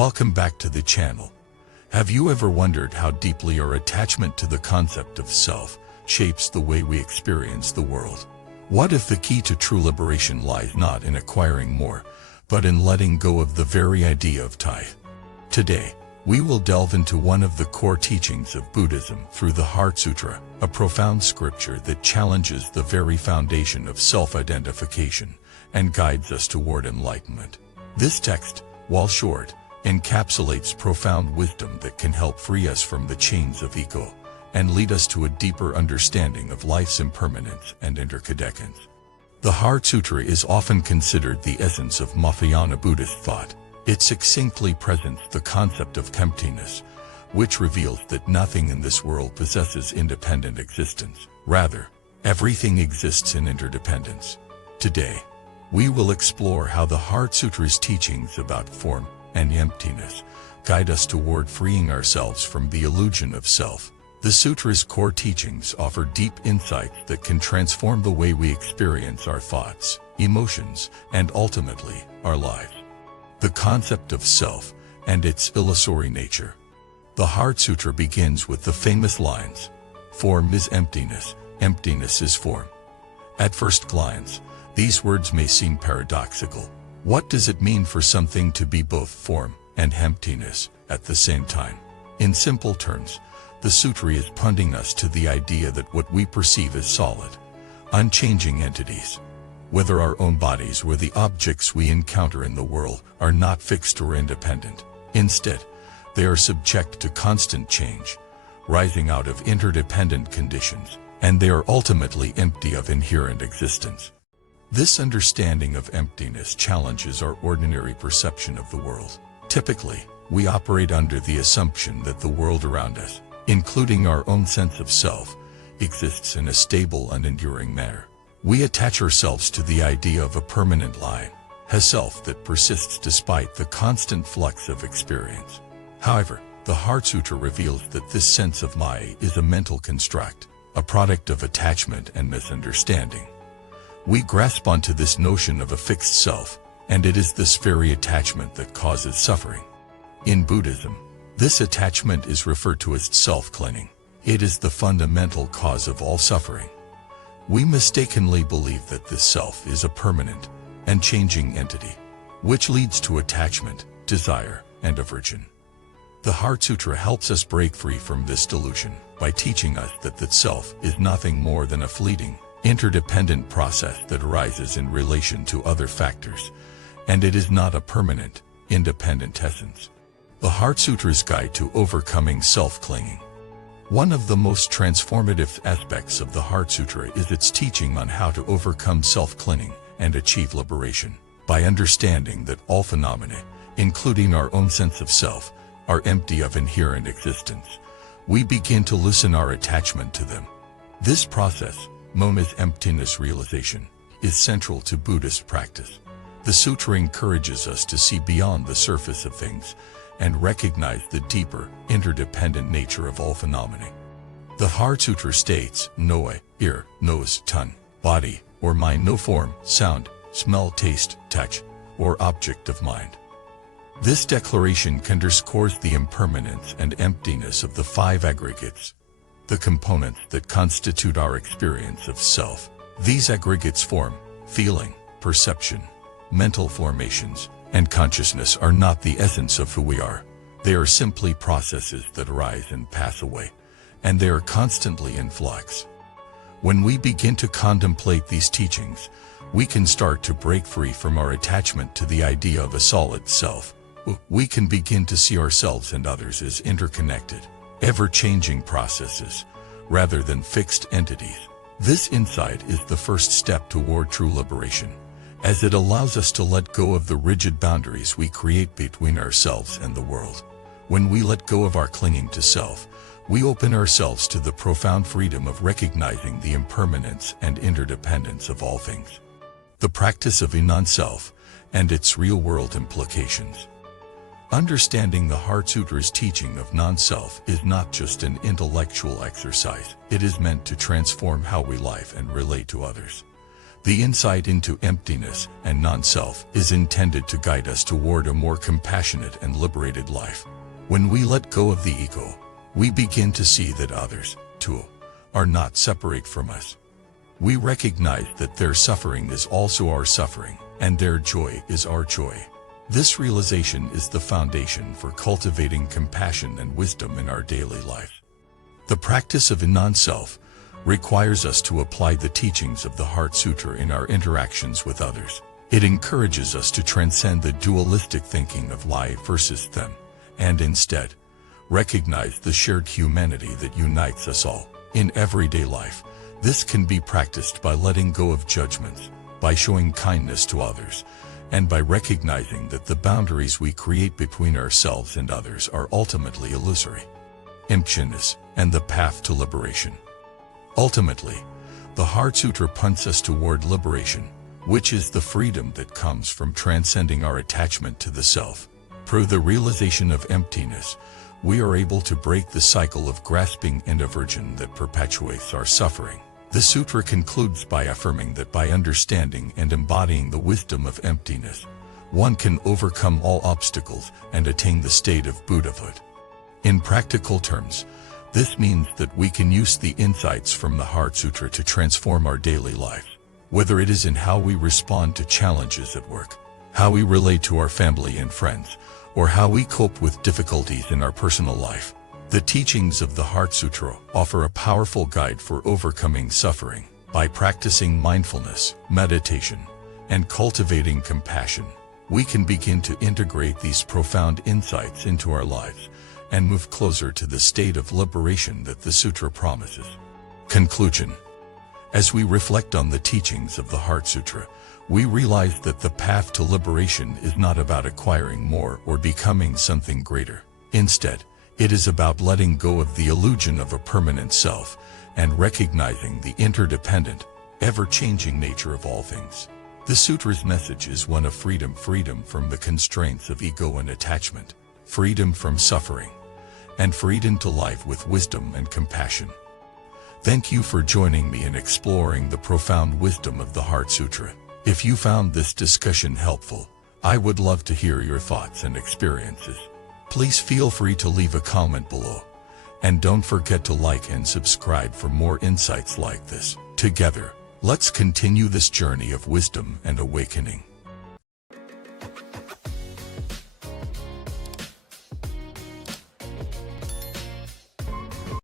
Welcome back to the channel. Have you ever wondered how deeply our attachment to the concept of self shapes the way we experience the world? What if the key to true liberation lies not in acquiring more, but in letting go of the very idea of tithe? Today, we will delve into one of the core teachings of Buddhism through the Heart Sutra, a profound scripture that challenges the very foundation of self-identification and guides us toward enlightenment. This text, while short, encapsulates profound wisdom that can help free us from the chains of ego and lead us to a deeper understanding of life's impermanence and interdependence. The Heart Sutra is often considered the essence of Mahayana Buddhist thought. It succinctly presents the concept of emptiness, which reveals that nothing in this world possesses independent existence. Rather, everything exists in interdependence. Today, we will explore how the Heart Sutra's teachings about form and emptiness guide us toward freeing ourselves from the illusion of self. The Sutra's core teachings offer deep insights that can transform the way we experience our thoughts, emotions, and ultimately, our lives. The concept of self and its illusory nature. The Heart Sutra begins with the famous lines, "Form is emptiness, emptiness is form." At first glance, these words may seem paradoxical. What does it mean for something to be both form and emptiness at the same time? In simple terms, the sutra is pointing us to the idea that what we perceive as solid, unchanging entities, whether our own bodies or the objects we encounter in the world, are not fixed or independent. Instead, they are subject to constant change, rising out of interdependent conditions, and they are ultimately empty of inherent existence. This understanding of emptiness challenges our ordinary perception of the world. Typically, we operate under the assumption that the world around us, including our own sense of self, exists in a stable and enduring manner. We attach ourselves to the idea of a permanent line, a self that persists despite the constant flux of experience. However, the Heart Sutra reveals that this sense of Maya is a mental construct, a product of attachment and misunderstanding. We grasp onto this notion of a fixed self, and it is this very attachment that causes suffering. In Buddhism, this attachment is referred to as self-clinging. It is the fundamental cause of all suffering. We mistakenly believe that this self is a permanent and changing entity, which leads to attachment, desire, and aversion. The Heart Sutra helps us break free from this delusion by teaching us that the self is nothing more than a fleeting, interdependent process that arises in relation to other factors, and it is not a permanent, independent essence. The Heart Sutra's guide to overcoming self-clinging. One of the most transformative aspects of the Heart Sutra is its teaching on how to overcome self-clinging and achieve liberation. By understanding that all phenomena, including our own sense of self, are empty of inherent existence, we begin to loosen our attachment to them. This process, known as emptiness realization, is central to Buddhist practice. The sutra encourages us to see beyond the surface of things and recognize the deeper, interdependent nature of all phenomena. The Heart Sutra states, no eye, ear, nose, tongue, body, or mind, no form, sound, smell, taste, touch, or object of mind. This declaration underscores the impermanence and emptiness of the five aggregates, the components that constitute our experience of self. These aggregates form, feeling, perception, mental formations, and consciousness are not the essence of who we are. They are simply processes that arise and pass away, and they are constantly in flux. When we begin to contemplate these teachings, we can start to break free from our attachment to the idea of a solid self. We can begin to see ourselves and others as interconnected, ever-changing processes, rather than fixed entities. This insight is the first step toward true liberation, as it allows us to let go of the rigid boundaries we create between ourselves and the world. When we let go of our clinging to self, we open ourselves to the profound freedom of recognizing the impermanence and interdependence of all things. The practice of a non-self and its real-world implications. Understanding the Heart Sutra's teaching of non-self is not just an intellectual exercise. It is meant to transform how we live and relate to others. The insight into emptiness and non-self is intended to guide us toward a more compassionate and liberated life. When we let go of the ego, we begin to see that others, too, are not separate from us. We recognize that their suffering is also our suffering, and their joy is our joy. This realization is the foundation for cultivating compassion and wisdom in our daily life. The practice of non-self requires us to apply the teachings of the Heart Sutra in our interactions with others. It encourages us to transcend the dualistic thinking of I versus them, and instead, recognize the shared humanity that unites us all. In everyday life, this can be practiced by letting go of judgments, by showing kindness to others, and by recognizing that the boundaries we create between ourselves and others are ultimately illusory. Emptiness and the path to liberation. Ultimately, the Heart Sutra points us toward liberation, which is the freedom that comes from transcending our attachment to the self. Through the realization of emptiness, we are able to break the cycle of grasping and aversion that perpetuates our suffering. The sutra concludes by affirming that by understanding and embodying the wisdom of emptiness, one can overcome all obstacles and attain the state of Buddhahood. In practical terms, this means that we can use the insights from the Heart Sutra to transform our daily life, whether it is in how we respond to challenges at work, how we relate to our family and friends, or how we cope with difficulties in our personal life. The teachings of the Heart Sutra offer a powerful guide for overcoming suffering. By practicing mindfulness, meditation, and cultivating compassion, we can begin to integrate these profound insights into our lives and move closer to the state of liberation that the Sutra promises. Conclusion. As we reflect on the teachings of the Heart Sutra, we realize that the path to liberation is not about acquiring more or becoming something greater. Instead, it is about letting go of the illusion of a permanent self and recognizing the interdependent, ever-changing nature of all things. The Sutra's message is one of freedom from the constraints of ego and attachment, freedom from suffering, and freedom to life with wisdom and compassion. Thank you for joining me in exploring the profound wisdom of the Heart Sutra. If you found this discussion helpful, I would love to hear your thoughts and experiences. Please feel free to leave a comment below. And don't forget to like and subscribe for more insights like this. Together, let's continue this journey of wisdom and awakening.